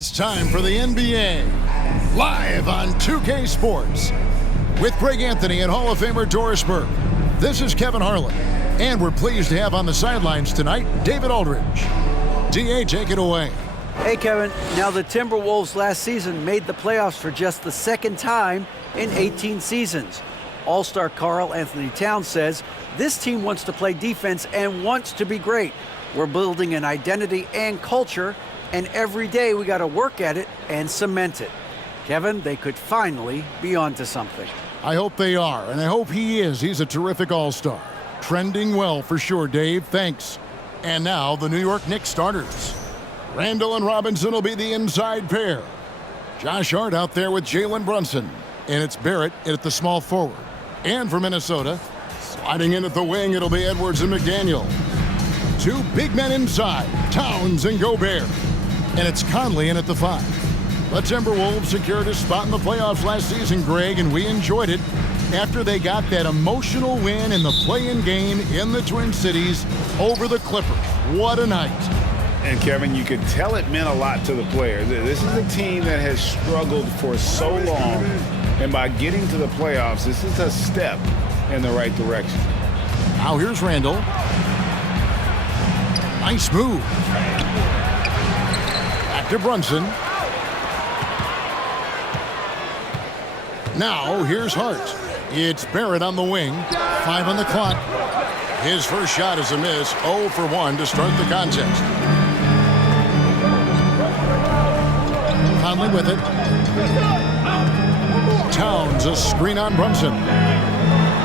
It's time for the NBA, live on 2K Sports. With Greg Anthony and Hall of Famer Doris Burke, this is Kevin Harlan. And we're pleased to have on the sidelines tonight, David Aldridge. DA, take it away. Hey, Kevin. Now, the Timberwolves last season made the playoffs for just the second time in 18 seasons. All-star Karl Anthony Towns says this team wants to play defense and wants to be great. We're building an identity and culture, and every day we got to work at it and cement it. Kevin, they could finally be onto something. I hope they are, and I hope he is. He's a terrific all-star. Trending well for sure, Dave. Thanks. And now, the New York Knicks starters. Randall and Robinson will be the inside pair. Josh Hart out there with Jalen Brunson. And it's Barrett at the small forward. And for Minnesota, sliding in at the wing, it'll be Edwards and McDaniel. Two big men inside, Towns and Gobert. And it's Conley in at the 5. The Timberwolves secured a spot in the playoffs last season, Greg, and we enjoyed it after they got that emotional win in the play-in game in the Twin Cities over the Clippers. What a night. And, Kevin, you could tell it meant a lot to the players. This is a team that has struggled for so long, and by getting to the playoffs, this is a step in the right direction. Now here's Randall. Nice move. Back to Brunson. Now here's Hart. It's Barrett on the wing. 5 on the clock. His first shot is a miss. 0 for 1 to start the contest. Conley with it. Towns a screen on Brunson.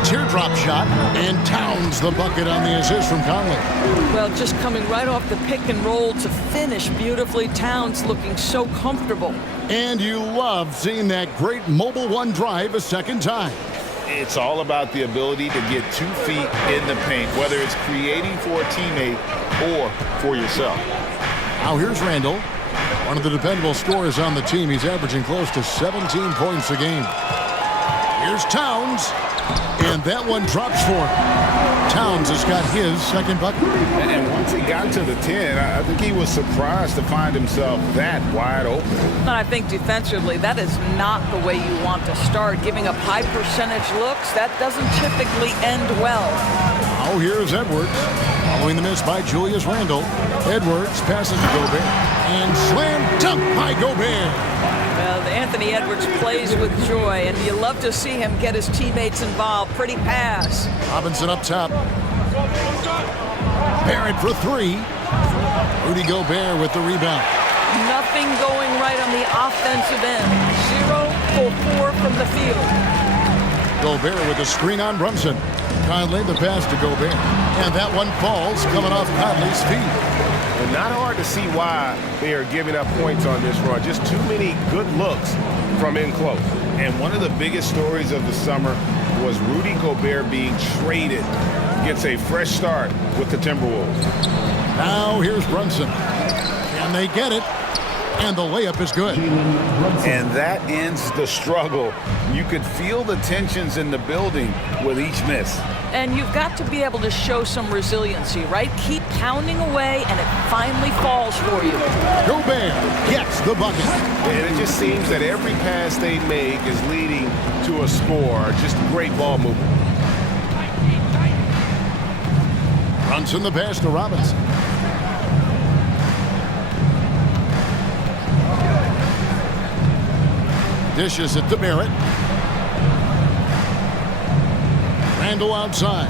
Teardrop shot, and Towns the bucket on the assist from Conley. Well, just coming right off the pick and roll to finish beautifully. Towns looking so comfortable. And you love seeing that great mobile one drive a second time. It's all about the ability to get 2 feet in the paint, whether it's creating for a teammate or for yourself. Now here's Randall. One of the dependable scorers on the team. He's averaging close to 17 points a game. Here's Towns. And that one drops for him. Towns has got his second bucket. And once he got to the 10, I think he was surprised to find himself that wide open. And I think defensively, that is not the way you want to start. Giving up high percentage looks, that doesn't typically end well. Now here's Edwards. Following the miss by Julius Randle. Edwards passes to Gobert. And slam dunk by Gobert. Well, Anthony Edwards plays with joy, and you love to see him get his teammates involved. Pretty pass. Robinson up top. Barrett for 3. Rudy Gobert with the rebound. Nothing going right on the offensive end. 0 for 4 from the field. Gobert with a screen on Brunson. Conley the pass to Gobert. And that one falls coming off Conley's feet. And not hard to see why they are giving up points on this run. Just too many good looks from in close. And one of the biggest stories of the summer was Rudy Gobert being traded. Gets a fresh start with the Timberwolves. Now here's Brunson. Can they get it? And the layup is good. And that ends the struggle. You could feel the tensions in the building with each miss. And you've got to be able to show some resiliency, right? Keep pounding away, and it finally falls for you. Gobert gets the bucket. And it just seems that every pass they make is leading to a score. Just great ball movement. Brunson the pass to Robinson. Dishes it to Barrett. Randall outside.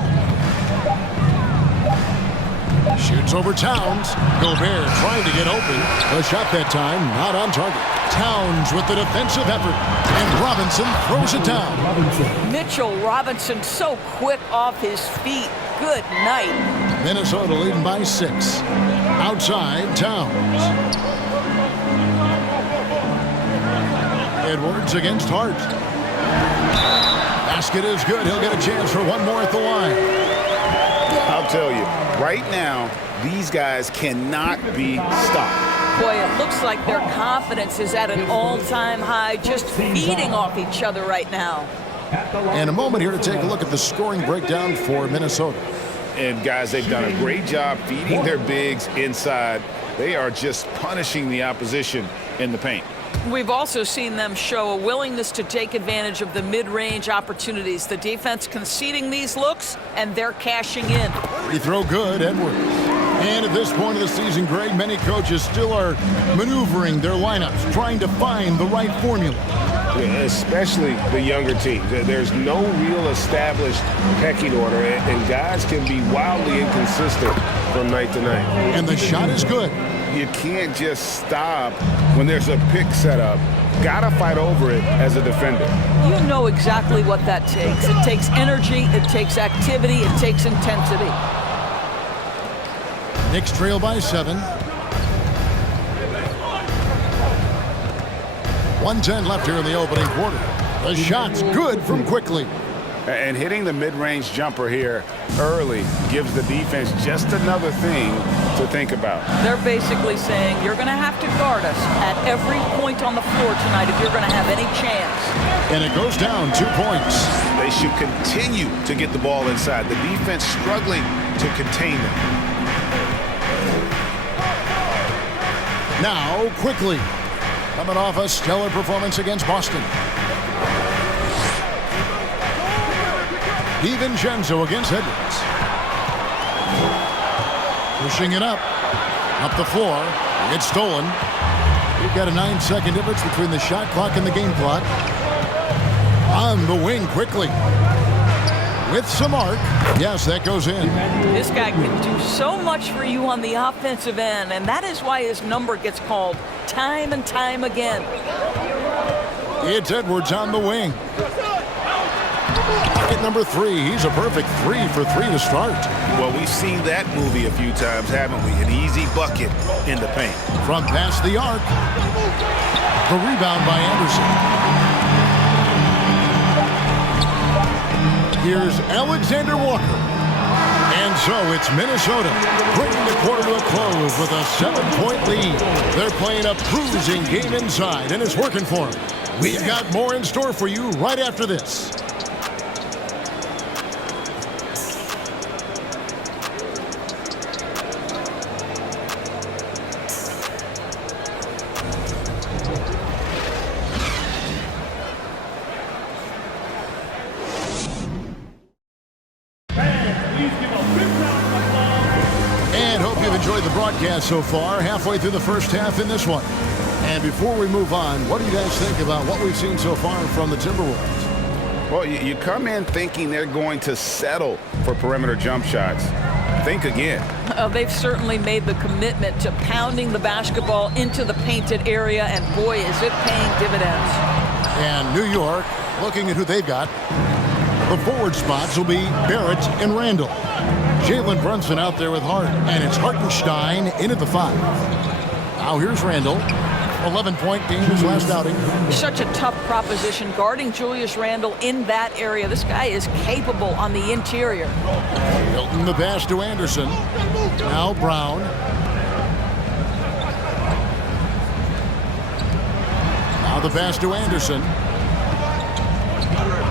Shoots over Towns. Gobert trying to get open. The shot that time not on target. Towns with the defensive effort. And Robinson throws it down. Mitchell Robinson so quick off his feet. Good night. Minnesota leading by 6. Outside, Towns. Edwards against Hart. Basket is good. He'll get a chance for one more at the line. I'll tell you, right now, these guys cannot be stopped. Boy, it looks like their confidence is at an all-time high, just feeding off each other right now. And a moment here to take a look at the scoring breakdown for Minnesota. And, guys, they've done a great job feeding their bigs inside. They are just punishing the opposition in the paint. We've also seen them show a willingness to take advantage of the mid-range opportunities. The defense conceding these looks, and they're cashing in. Free throw good, Edwards. And at this point of the season, Greg, many coaches still are maneuvering their lineups, trying to find the right formula. Especially the younger teams. There's no real established pecking order, and guys can be wildly inconsistent from night to night. And the shot is good. You can't just stop when there's a pick set up. Gotta fight over it as a defender. You know exactly what that takes. It takes energy, it takes activity, it takes intensity. Knicks trail by 7. 1:10 left here in the opening quarter. The shot's good from quickly. And hitting the mid-range jumper here early gives the defense just another thing to think about. They're basically saying you're going to have to guard us at every point on the floor tonight if you're going to have any chance. And it goes down 2 points. They should continue to get the ball inside. The defense struggling to contain them. Now, quickly, coming off a stellar performance against Boston. DiVincenzo against Edwards. Pushing it up the floor. It's stolen. We've got a 9-second difference between the shot clock and the game clock. On the wing quickly. With some arc. Yes, that goes in. This guy can do so much for you on the offensive end, and that is why his number gets called time and time again. It's Edwards on the wing. At number 3, he's a perfect 3 for 3 to start. Well, we've seen that movie a few times, haven't we? An easy bucket in the paint. From past the arc. The rebound by Anderson. Here's Alexander Walker. And so it's Minnesota bringing the quarter to a close with a 7-point lead. They're playing a cruising game inside, and it's working for them. We've got more in store for you right after this. Enjoyed the broadcast so far, halfway through the first half in this one. And before we move on, what do you guys think about what we've seen so far from the Timberwolves? Well, you come in thinking they're going to settle for perimeter jump shots. Think again. They've certainly made the commitment to pounding the basketball into the painted area, and boy, is it paying dividends. And New York, looking at who they've got, the forward spots will be Barrett and Randall. Jalen Brunson out there with Hart, and it's Hartenstein in at the 5. Now here's Randall. 11-point game his last outing. Such a tough proposition guarding Julius Randle in that area. This guy is capable on the interior. Hilton the pass to Anderson. Now Brown. Now the pass to Anderson.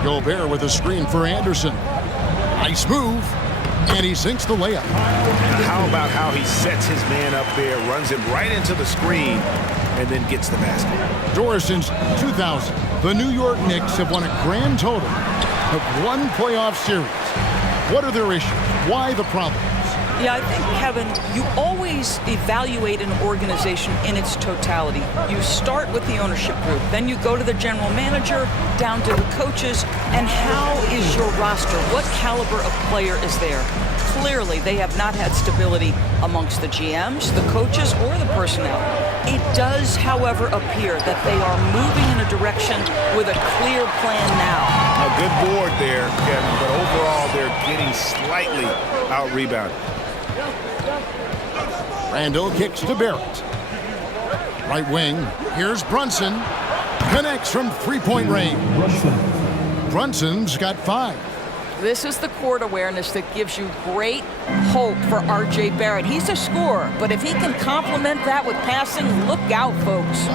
Gobert with a screen for Anderson. Nice move. And he sinks the layup. How about how he sets his man up there, runs him right into the screen, and then gets the basket. Doris, since 2000, the New York Knicks have won a grand total of 1 playoff series. What are their issues? Why the problems? Yeah, I think, Kevin, you always evaluate an organization in its totality. You start with the ownership group, then you go to the general manager, down to the coaches, and how is your roster? What caliber of player is there? Clearly, they have not had stability amongst the GMs, the coaches, or the personnel. It does, however, appear that they are moving in a direction with a clear plan now. A good board there, Kevin, but overall, they're getting slightly out-rebounded. Randall kicks to Barrett. Right wing, here's Brunson. Connects from 3-point range. Brunson's got 5. This is the court awareness that gives you great hope for R.J. Barrett. He's a scorer, but if he can complement that with passing, look out, folks.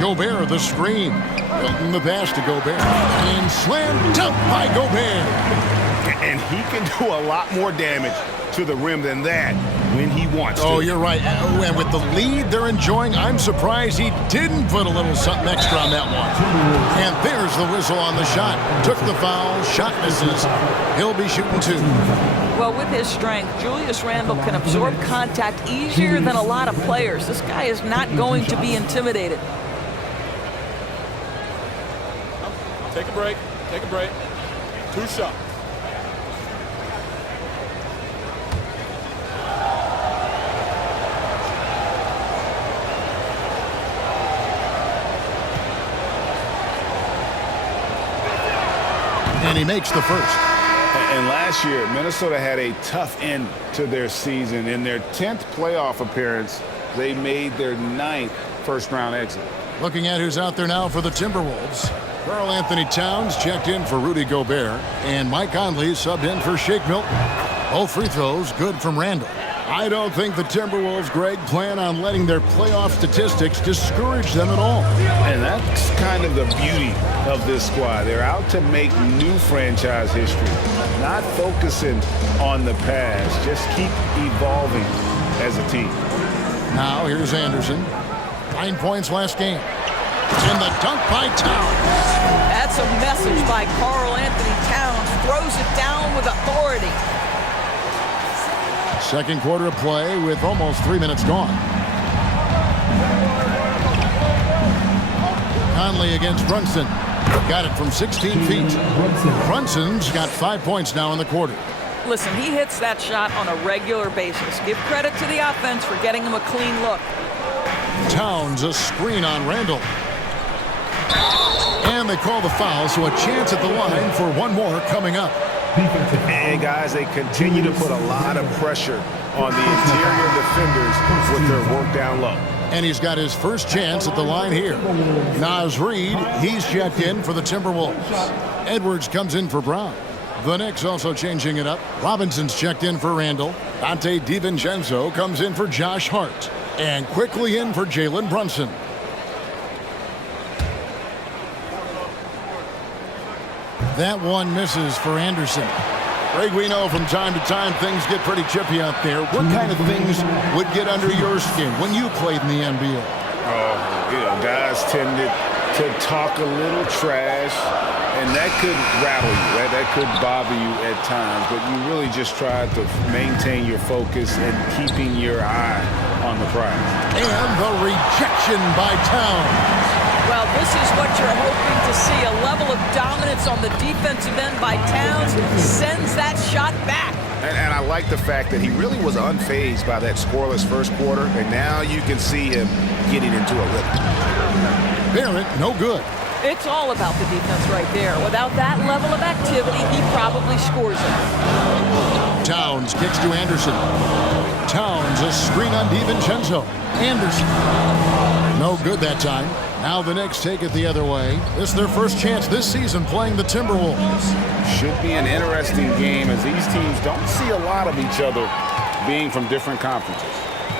Gobert the screen. Hilton the pass to Gobert. And slam dunk by Gobert. And he can do a lot more damage to the rim than that when he wants to. Oh, you're right. And with the lead they're enjoying, I'm surprised he didn't put a little something extra on that one. And there's the whistle on the shot. Took the foul, shot misses. He'll be shooting 2. Well, with his strength, Julius Randle can absorb contact easier than a lot of players. This guy is not going to be intimidated. Take a break. Take a break. 2 shots. And he makes the first. And last year, Minnesota had a tough end to their season. In their 10th playoff appearance, they made their 9th first-round exit. Looking at who's out there now for the Timberwolves. Karl Anthony Towns checked in for Rudy Gobert, and Mike Conley subbed in for Shake Milton. Both free throws good from Randle. I don't think the Timberwolves, Greg, plan on letting their playoff statistics discourage them at all. And that's kind of the beauty of this squad. They're out to make new franchise history, not focusing on the past. Just keep evolving as a team. Now here's Anderson. 9 points last game. And the dunk by Towns. That's a message by Karl Anthony Towns. Throws it down with authority. Second quarter of play with almost 3 minutes gone. Conley against Brunson. Got it from 16 feet. Brunson's got 5 points now in the quarter. Listen, he hits that shot on a regular basis. Give credit to the offense for getting him a clean look. Towns a screen on Randle. And they call the foul, so a chance at the line for one more coming up. And guys, they continue to put a lot of pressure on the interior defenders with their work down low. And he's got his first chance at the line here. Naz Reid, he's checked in for the Timberwolves. Edwards comes in for Brown. The Knicks also changing it up. Robinson's checked in for Randle. Dante DiVincenzo comes in for Josh Hart. And quickly in for Jalen Brunson. That one misses for Anderson. Greg, we know from time to time things get pretty chippy out there. What kind of things would get under your skin when you played in the NBA? Guys tended to talk a little trash, and that could rattle you. That could bother you at times, but you really just try to maintain your focus and keeping your eye on the prize. And the rejection by Towns. Well, this is what you're hoping to see. A level of dominance on the defensive end by Towns sends that shot back. And I like the fact that he really was unfazed by that scoreless first quarter, and now you can see him getting into a rhythm. Barrett, no good. It's all about the defense right there. Without that level of activity, he probably scores it. Towns kicks to Anderson. Towns a screen on DiVincenzo. Anderson. No good that time. Now the Knicks take it the other way. This is their first chance this season playing the Timberwolves. Should be an interesting game as these teams don't see a lot of each other being from different conferences.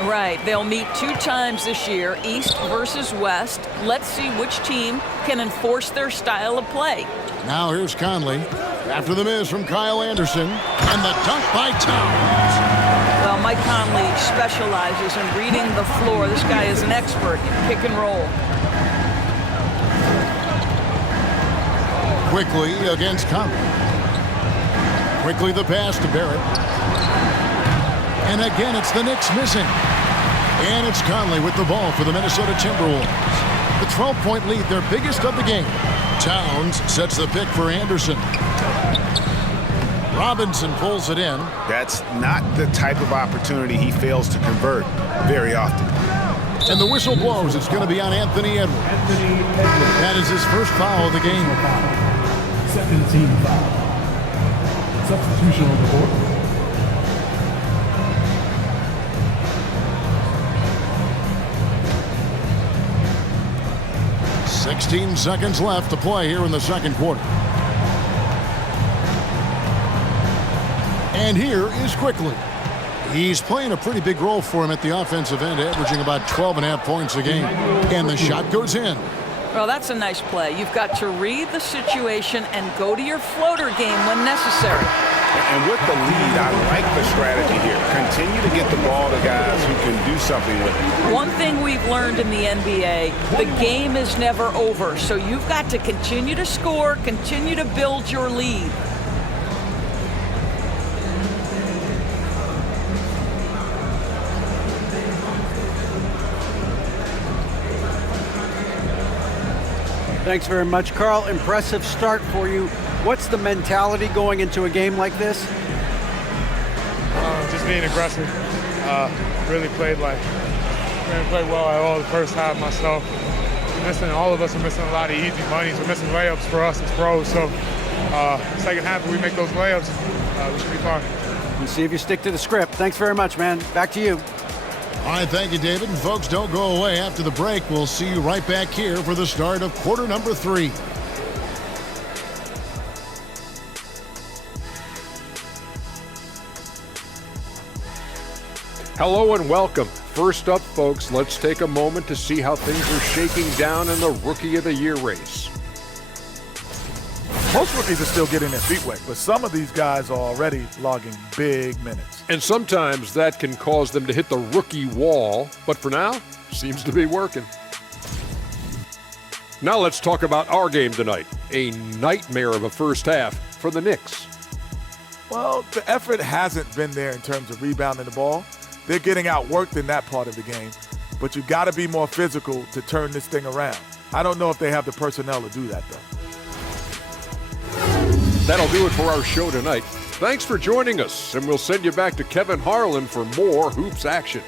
Right. They'll meet 2 times this year, East versus West. Let's see which team can enforce their style of play. Now here's Conley. After the miss from Kyle Anderson. And the dunk by Towns. Well, Mike Conley specializes in reading the floor. This guy is an expert in pick and roll. Quickly against Conley. Quickly the pass to Barrett. And again, it's the Knicks missing. And it's Conley with the ball for the Minnesota Timberwolves. The 12-point lead, their biggest of the game. Towns sets the pick for Anderson. Robinson pulls it in. That's not the type of opportunity he fails to convert very often. And the whistle blows. It's going to be on Anthony Edwards. That is his first foul of the game. Second team foul. Substitution on the court. "16 seconds left to play here in the second quarter. And here is Quickly. He's playing a pretty big role for him at the offensive end, averaging about 12.5 points a game. And the shot goes in. Well, that's a nice play. You've got to read the situation and go to your floater game when necessary. And with the lead, I like the strategy here. Continue to get the ball to guys who can do something with it. One thing we've learned in the NBA, the game is never over. So you've got to continue to score, continue to build your lead. Thanks very much, Carl. Impressive start for you. What's the mentality going into a game like this? Just being aggressive. Really played well at all the first half myself. All of us are missing a lot of easy monies. We're missing layups for us as pros. So second half, if we make those layups, we should be fine. We'll see if you stick to the script. Thanks very much, man. Back to you. All right, thank you, David. And folks, don't go away. After the break, we'll see you right back here for the start of quarter number 3. Hello and welcome. First up, folks, let's take a moment to see how things are shaking down in the Rookie of the Year race. Most rookies are still getting their feet wet, but some of these guys are already logging big minutes. And sometimes that can cause them to hit the rookie wall, but for now, seems to be working. Now let's talk about our game tonight. A nightmare of a first half for the Knicks. Well, the effort hasn't been there in terms of rebounding the ball. They're getting outworked in that part of the game, but you got to be more physical to turn this thing around. I don't know if they have the personnel to do that, though. That'll do it for our show tonight. Thanks for joining us, and we'll send you back to Kevin Harlan for more Hoops action.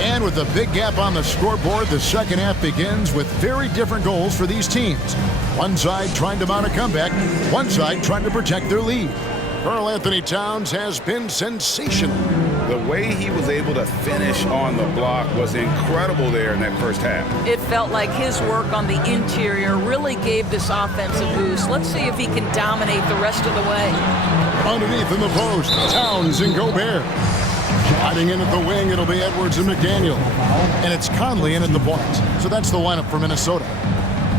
And with a big gap on the scoreboard, the second half begins with very different goals for these teams. One side trying to mount a comeback, one side trying to protect their lead. Karl Anthony Towns has been sensational. The way he was able to finish on the block was incredible there in that first half. It felt like his work on the interior really gave this offense a boost. Let's see if he can dominate the rest of the way. Underneath in the post, Towns and Gobert. Sliding in at the wing, it'll be Edwards and McDaniel. And it's Conley in at the point. So that's the lineup for Minnesota.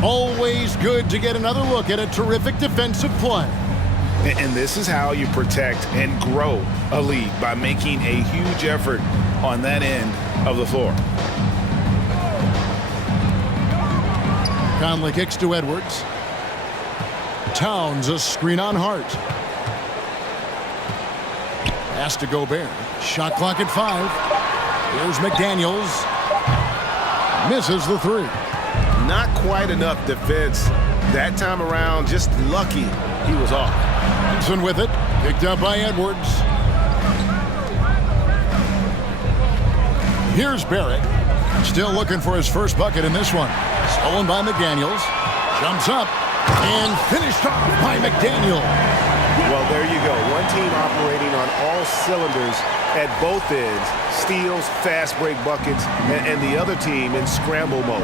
Always good to get another look at a terrific defensive play. And this is how you protect and grow a lead, by making a huge effort on that end of the floor. Conley kicks to Edwards. Towns, a screen on Hart. Pass to Gobert. Shot clock at 5. Here's McDaniels. Misses the 3. Not quite enough defense that time around. Just lucky he was off. Thompson with it. Picked up by Edwards. Here's Barrett. Still looking for his first bucket in this one. Stolen by McDaniels. Jumps up. And finished off by McDaniel. Well, there you go. One team operating on all cylinders at both ends. Steals, fast break buckets, and the other team in scramble mode.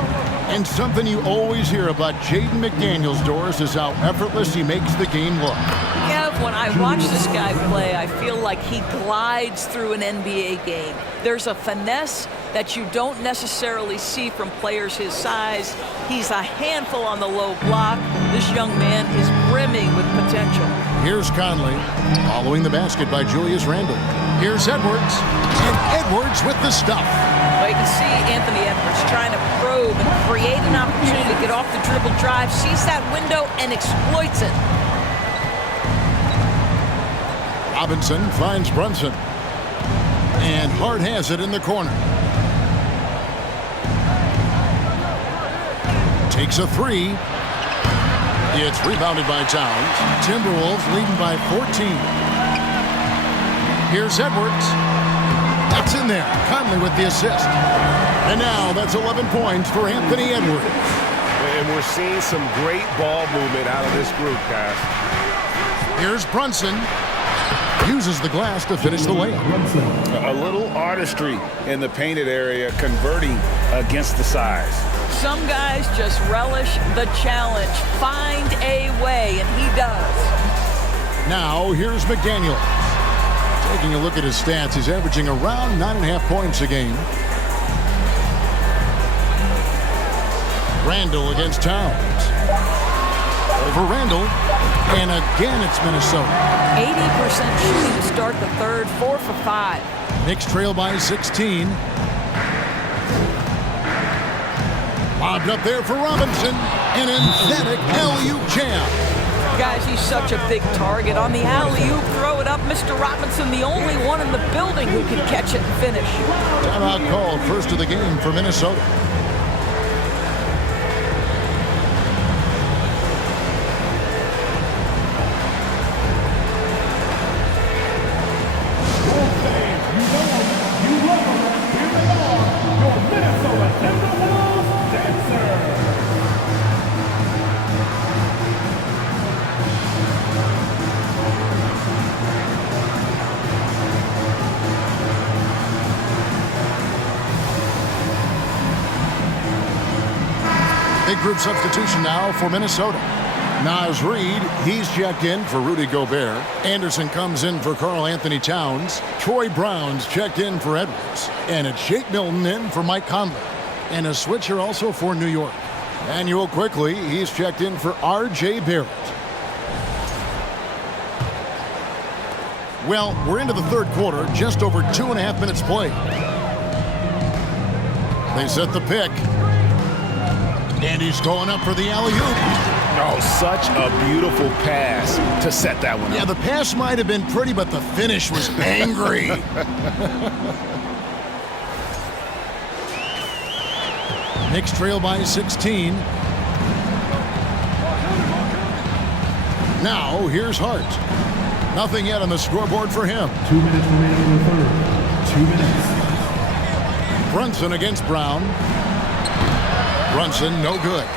And something you always hear about Jaden McDaniels, Doris, is how effortless he makes the game look. Kev, when I watch this guy play, I feel like he glides through an NBA game. There's a finesse that you don't necessarily see from players his size. He's a handful on the low block. This young man is brimming with potential. Here's Conley, following the basket by Julius Randle. Here's Edwards, and Edwards with the stuff. Well, you can see Anthony Edwards trying to probe and create an opportunity to get off the dribble drive, sees that window and exploits it. Robinson finds Brunson. And Hart has it in the corner. Takes a 3. It's rebounded by Towns. Timberwolves leading by 14. Here's Edwards. That's in there. Conley with the assist. And now that's 11 points for Anthony Edwards. And we're seeing some great ball movement out of this group, guys. Here's Brunson. Uses the glass to finish the layup. A little artistry in the painted area, converting against the size. Some guys just relish the challenge. Find a way, and he does. Now, here's McDaniel. Taking a look at his stats, he's averaging around 9.5 points a game. Randall against Towns. Over Randall. And again, it's Minnesota. 80% shooting to start the third, 4 for 5. Knicks trail by 16. Lobbed up there for Robinson. An emphatic alley-oop jam. Guys, he's such a big target. On the alley-oop, throw it up. Mr. Robinson, the only one in the building who can catch it and finish. Timeout called, first of the game for Minnesota. Big group substitution now for Minnesota. Naz Reid, he's checked in for Rudy Gobert. Anderson comes in for Karl Anthony Towns. Troy Brown's checked in for Edwards. And it's Shake Milton in for Mike Conley. And a switcher also for New York. Manuel Quickly, he's checked in for R.J. Barrett. Well, we're into the third quarter, just over 2.5 minutes played. They set the pick. And he's going up for the alley-oop. Oh, such a beautiful pass to set that one up. Yeah, the pass might have been pretty, but the finish was angry. Knicks trail by 16. Now, here's Hart. Nothing yet on the scoreboard for him. 2 minutes remaining in the third. 2 minutes. Brunson against Brown. Brunson, no good.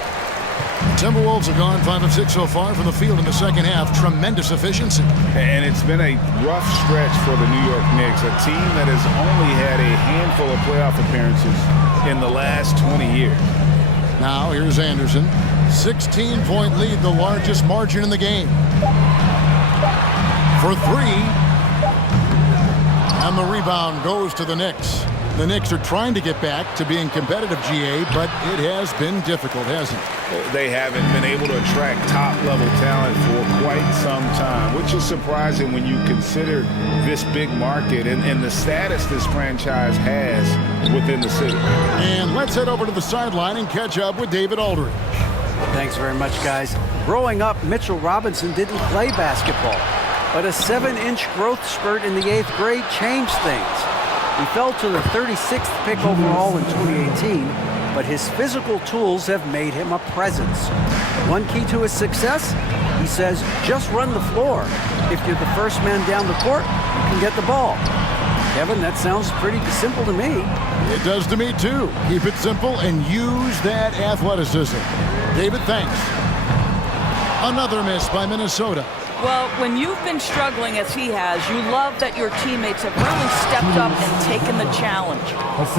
Timberwolves have gone 5 of 6 so far from the field in the second half. Tremendous efficiency. And it's been a rough stretch for the New York Knicks, a team that has only had a handful of playoff appearances in the last 20 years. Now, here's Anderson. 16-point lead, the largest margin in the game. For 3. And the rebound goes to the Knicks. The Knicks are trying to get back to being competitive, GA, but it has been difficult, hasn't it? They haven't been able to attract top-level talent for quite some time, which is surprising when you consider this big market and the status this franchise has within the city. And let's head over to the sideline and catch up with David Aldridge. Thanks very much, guys. Growing up, Mitchell Robinson didn't play basketball, but a 7-inch growth spurt in the 8th grade changed things. He fell to the 36th pick overall in 2018, but his physical tools have made him a presence. One key to his success, he says, just run the floor. If you're the first man down the court, you can get the ball. Kevin, that sounds pretty simple to me. It does to me, too. Keep it simple and use that athleticism. David, thanks. Another miss by Minnesota. Well, when you've been struggling as he has, you love that your teammates have really stepped up and taken the challenge.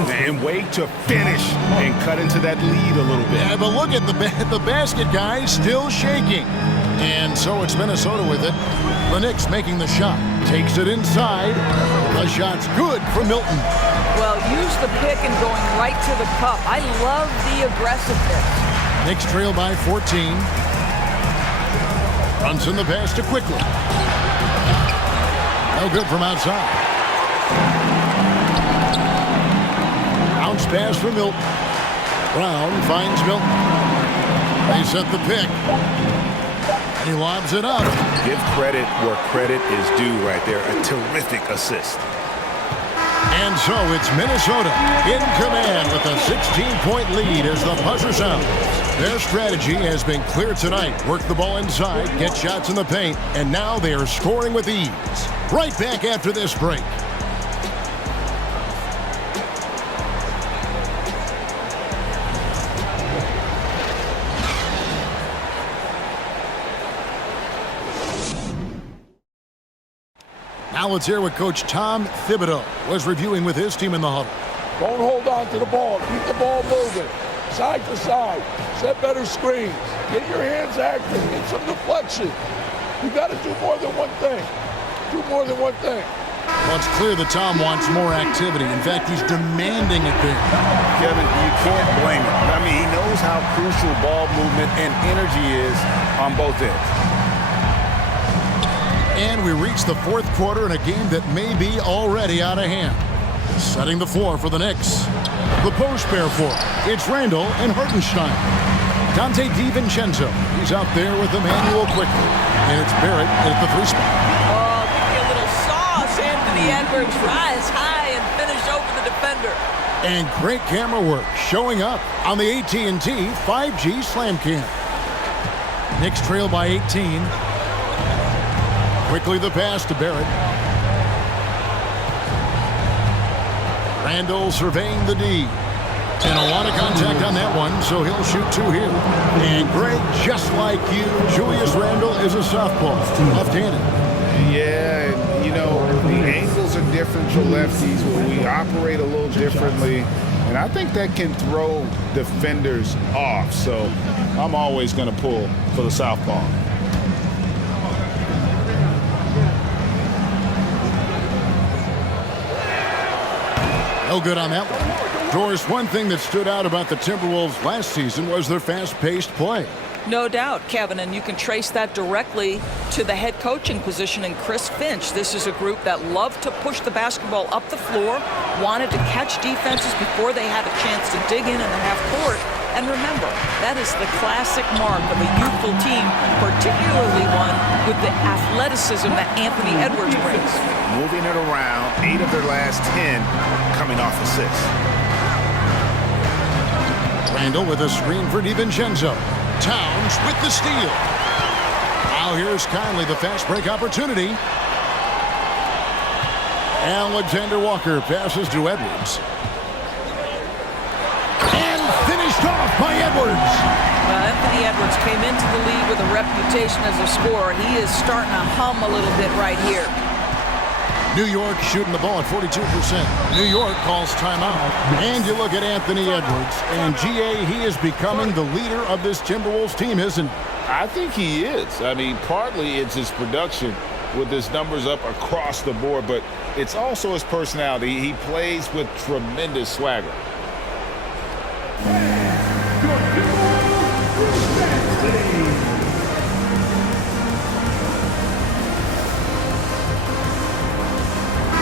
And wait to finish and cut into that lead a little bit. Yeah, but look at the basket, guys, still shaking. And so it's Minnesota with it. The Knicks making the shot. Takes it inside. The shot's good for Milton. Well, use the pick and going right to the cup. I love the aggressiveness. Knicks trail by 14. Runs in the pass to Quickly. No good from outside. Bounce pass for Milton. Brown finds Milton. They set the pick. And he lobs it up. Give credit where credit is due right there. A terrific assist. And so it's Minnesota in command with a 16-point lead as the buzzer sounds. Their strategy has been clear tonight. Work the ball inside, get shots in the paint, and now they are scoring with ease. Right back after this break. Now let's hear what Coach Tom Thibodeau was reviewing with his team in the huddle. Don't hold on to the ball. Keep the ball moving. side to side, set better screens, get your hands active, get some deflection. You got to do more than one thing. Do more than one thing. Well, it's clear that Tom wants more activity. In fact, he's demanding it there. Kevin, you can't blame him. I mean, he knows how crucial ball movement and energy is on both ends. And we reach the fourth quarter in a game that may be already out of hand. Setting the floor for the Knicks. The post pair for it. It's Randall and Hartenstein. Dante DiVincenzo. He's out there with Emmanuel quickly. And it's Barrett at the 3 spot. Oh, give you a little sauce. Anthony Edwards rise high and finish over the defender. And great camera work showing up on the AT&T 5G Slam Cam. Knicks trail by 18. Quickly the pass to Barrett. Randall surveying the D. And a lot of contact on that one, so he'll shoot 2 here. And Greg, just like you, Julius Randle is a southpaw, left-handed. Yeah, and, you know, the angles are different for lefties. We operate a little differently. And I think that can throw defenders off. So I'm always going to pull for the southpaw. No good on that one. Doris, one thing that stood out about the Timberwolves last season was their fast-paced play. No doubt, Kevin, and you can trace that directly to the head coaching position in Chris Finch. This is a group that loved to push the basketball up the floor, wanted to catch defenses before they had a chance to dig in the half court. And remember, that is the classic mark of a youthful team, particularly one with the athleticism that Anthony Edwards brings. Moving it around, 8 of their last 10 coming off assists. Randall with a screen for DiVincenzo. Towns with the steal. Now here's Conley, the fast break opportunity. Alexander Walker passes to Edwards. And finished off by Edwards. Well, Anthony Edwards came into the league with a reputation as a scorer. He is starting to hum a little bit right here. New York shooting the ball at 42%. New York calls timeout. And you look at Anthony Edwards. And, G.A., he is becoming the leader of this Timberwolves team, isn't he? I think he is. I mean, partly it's his production with his numbers up across the board, but it's also his personality. He plays with tremendous swagger.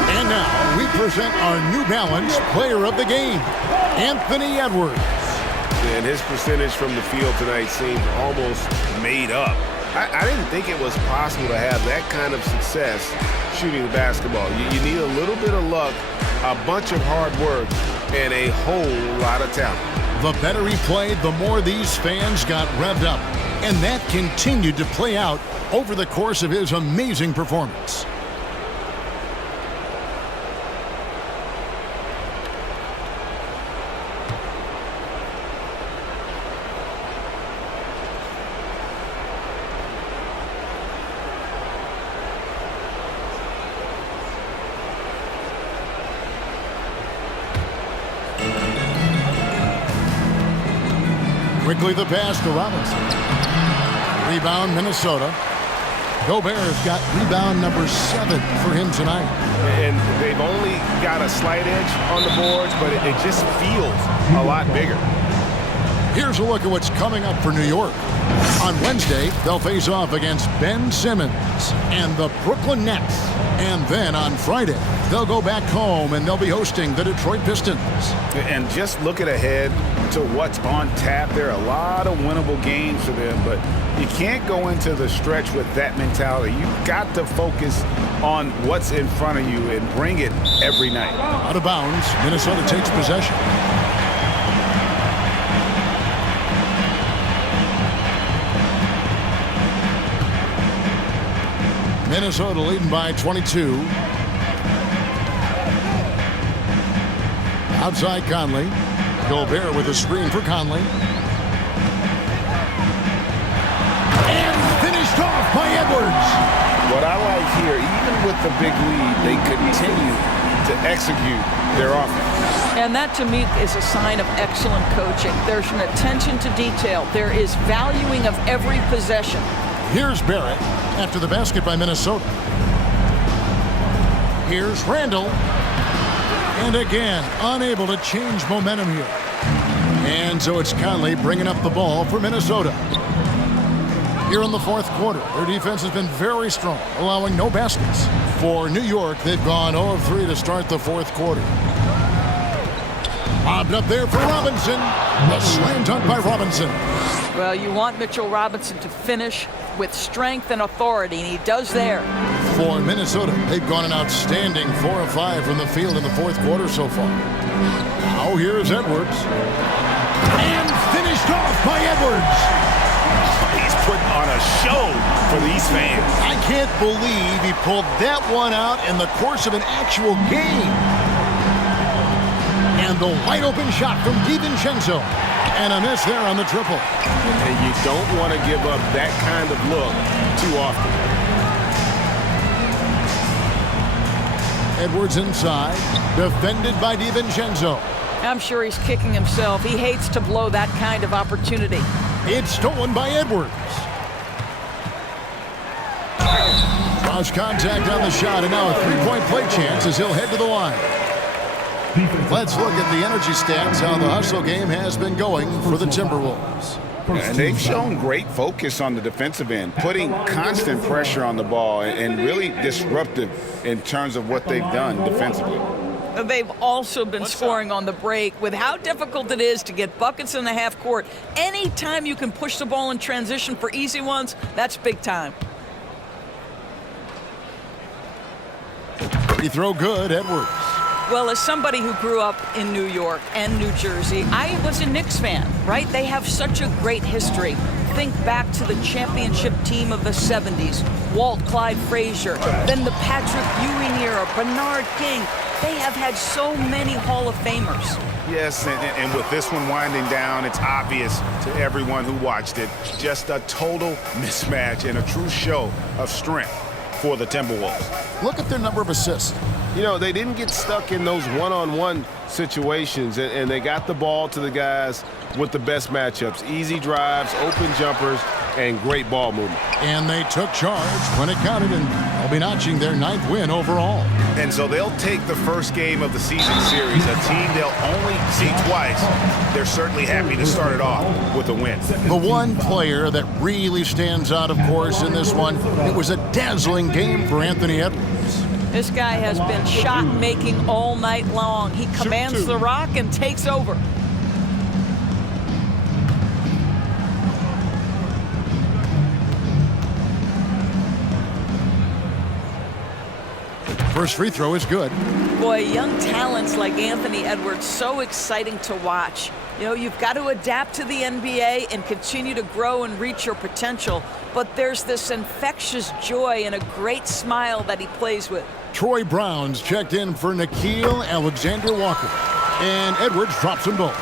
And now we present our New Balance Player of the Game, Anthony Edwards. And his percentage from the field tonight seemed almost made up. I didn't think it was possible to have that kind of success shooting the basketball. You need a little bit of luck, a bunch of hard work, and a whole lot of talent. The better he played, the more these fans got revved up. And that continued to play out over the course of his amazing performance. Quickly the pass to Robinson. Rebound, Minnesota. Gobert's got rebound number 7 for him tonight. And they've only got a slight edge on the boards, but it just feels a lot bigger. Here's a look at what's coming up for New York. On Wednesday, they'll face off against Ben Simmons and the Brooklyn Nets. And then on Friday, they'll go back home and they'll be hosting the Detroit Pistons. And just looking ahead to what's on tap, there are a lot of winnable games for them, but you can't go into the stretch with that mentality. You've got to focus on what's in front of you and bring it every night. Out of bounds, Minnesota takes possession. Minnesota leading by 22. Outside Conley. Gobert with a screen for Conley. And finished off by Edwards. What I like here, even with the big lead, they continue to execute their offense. And that, to me, is a sign of excellent coaching. There's an attention to detail. There is valuing of every possession. Here's Barrett after the basket by Minnesota. Here's Randall. And again, unable to change momentum here. And so it's Conley bringing up the ball for Minnesota. Here in the fourth quarter, their defense has been very strong, allowing no baskets. For New York, they've gone 0 of 3 to start the fourth quarter. Bobbed up there for Robinson. A slam dunk by Robinson. Well, you want Mitchell Robinson to finish with strength and authority, and he does there. For Minnesota, they've gone an outstanding 4 of 5 from the field in the fourth quarter so far. Now here's Edwards. And finished off by Edwards. He's putting on a show for these fans. I can't believe he pulled that one out in the course of an actual game. And the wide open shot from DiVincenzo. And a miss there on the triple. And you don't want to give up that kind of look too often. Edwards inside, defended by DiVincenzo. I'm sure he's kicking himself. He hates to blow that kind of opportunity. It's stolen by Edwards. Draws contact on the shot, and now a three-point play chance as he'll head to the line. Let's look at the energy stats, how the hustle game has been going for the Timberwolves. And they've shown great focus on the defensive end, putting constant pressure on the ball and really disruptive in terms of what they've done defensively. They've also been scoring on the break. With how difficult it is to get buckets in the half court, anytime you can push the ball in transition for easy ones, that's big time. Free throw good, Edwards. Well, as somebody who grew up in New York and New Jersey, I was a Knicks fan, right? They have such a great history. Think back to the championship team of the 70s, Walt Clyde Frazier, then the Patrick Ewing era, Bernard King. They have had so many Hall of Famers. Yes, and with this one winding down, it's obvious to everyone who watched it. Just a total mismatch and a true show of strength for the Timberwolves. Look at their number of assists. You know, they didn't get stuck in those one-on-one situations, and they got the ball to the guys with the best matchups. Easy drives, open jumpers, and great ball movement. And they took charge when it counted, and they'll be notching their 9th win overall. And so they'll take the first game of the season series, a team they'll only see twice. They're certainly happy to start it off with a win. The one player that really stands out, of course, in this one, it was a dazzling game for Anthony Edwards. This guy has been shot-making all night long. He commands the rock and takes over. First free throw is good. Boy, young talents like Anthony Edwards, so exciting to watch. You know, you've got to adapt to the NBA and continue to grow and reach your potential. But there's this infectious joy and a great smile that he plays with. Troy Brown's checked in for Nickeil Alexander-Walker. And Edwards drops them both.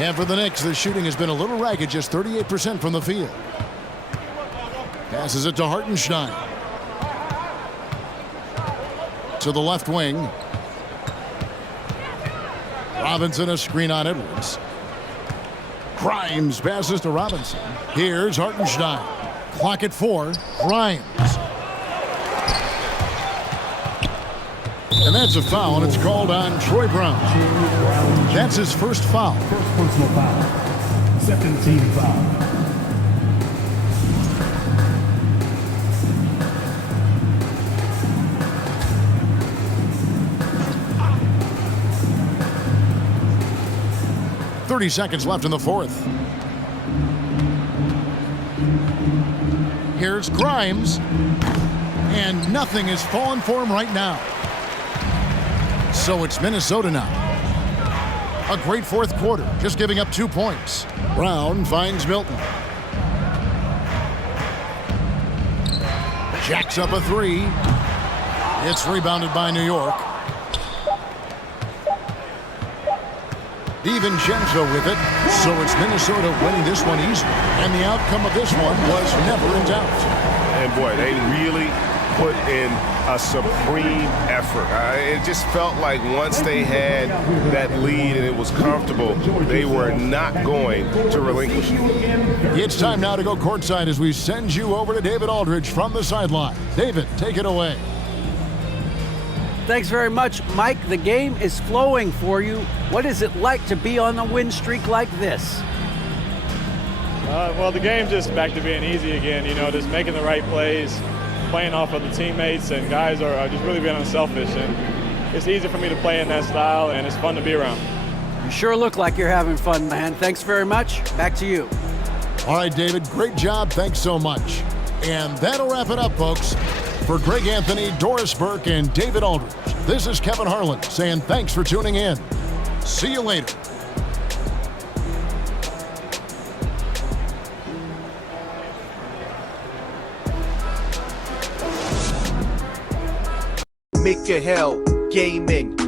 And for the Knicks, the shooting has been a little ragged, just 38% from the field. Passes it to Hartenstein. To the left wing. Robinson a screen on Edwards. Grimes passes to Robinson. Here's Hartenstein. Clock at 4. Grimes. And that's a foul, and it's called on Troy Brown. That's his first foul. First personal foul. Second team foul. .30 seconds left in the fourth. Here's Grimes. And nothing has fallen for him right now. So it's Minnesota now. A great fourth quarter, just giving up 2 points. Brown finds Milton. Jacks up a 3. It's rebounded by New York. DiVincenzo with it, so it's Minnesota winning this one easily. And the outcome of this one was never in doubt. And boy, they really put in a supreme effort. It just felt like once they had that lead and it was comfortable, they were not going to relinquish it. It's time now to go courtside as we send you over to David Aldridge from the sideline. David, take it away. Thanks very much, Mike. The game is flowing for you. What is it like to be on a win streak like this? Well, the game's just back to being easy again, just making the right plays, playing off of the teammates, and guys are just really being unselfish. And it's easy for me to play in that style, and it's fun to be around. You sure look like you're having fun, man. Thanks very much. Back to you. All right, David, great job. Thanks so much. And that'll wrap it up, folks. For Greg Anthony, Doris Burke, and David Aldridge, this is Kevin Harlan saying thanks for tuning in. See you later. Make your hell gaming.